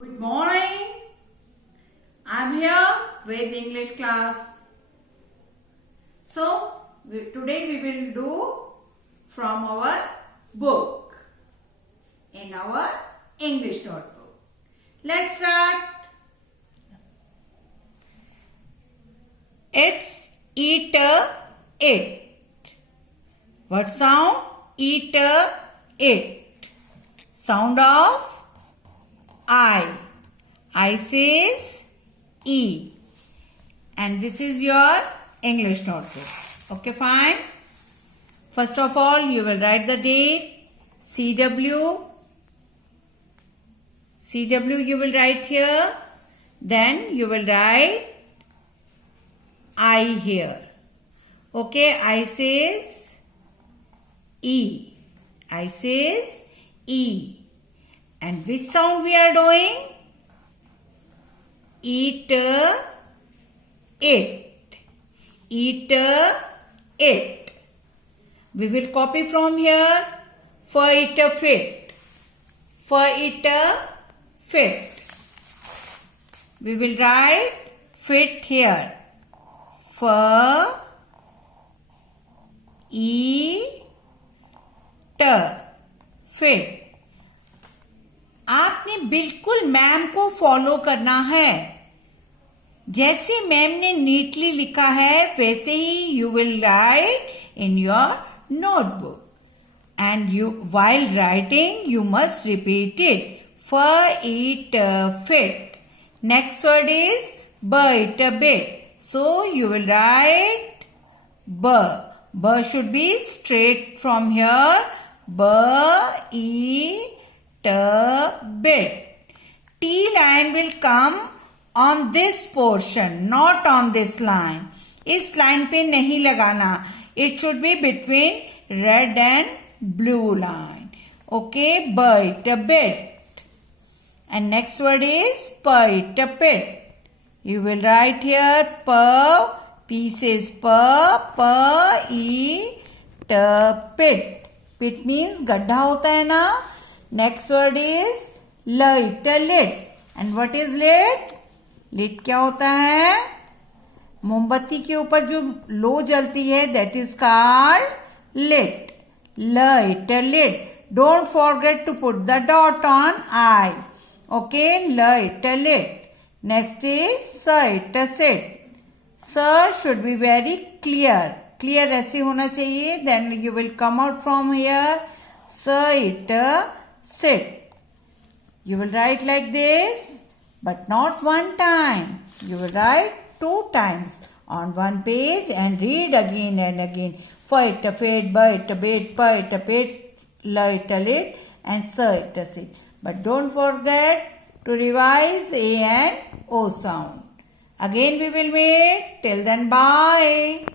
Good morning. I'm here with English class. So, today we will do from our book in our English notebook. Let's start. It's eater it. What sound? Eater it. Sound of I says E. And this is your English notebook. Okay, fine. First of all, you will write the date. CW you will write here. Then you will write I here. Okay, I says E. I says E. And which sound we are doing? Eater it. Eater it. We will copy from here. For eater fit. For eater fit. We will write fit here. For eater fit. आपने बिल्कुल ma'am को follow करना है. जैसे ma'am ने neatly लिखा है वैसे ही you will write in your notebook. And you while writing you must repeat it. For it fit. Next word is bite a bit. So you will write b. B should be straight from here. Bit. T line will come on this portion, not on this line. इस line पे नहीं लगाना. It should be between red and blue line. Okay, bite a bit. And next word is bite a pit. You will write here P says pit. Pit means गड्ढा होता है ना. Next word is light a lit. And what is lit? Lit क्या होता है? मोमबत्ती के ऊपर जो लो जलती है that is called lit. Light a lit. Don't forget to put the dot on I. Okay, light a lit. Next is sight a sit. Sir should be very clear. Clear ऐसे होना चाहिए. Then you will come out from here. Sight a sit. You will write like this, but not one time. You will write 2 times on one page and read again and again. Fight a fit, bite a bit, bite a pit, light a lit, and sight a sit. But don't forget to revise A and O sound. Again we will meet. Till then, bye.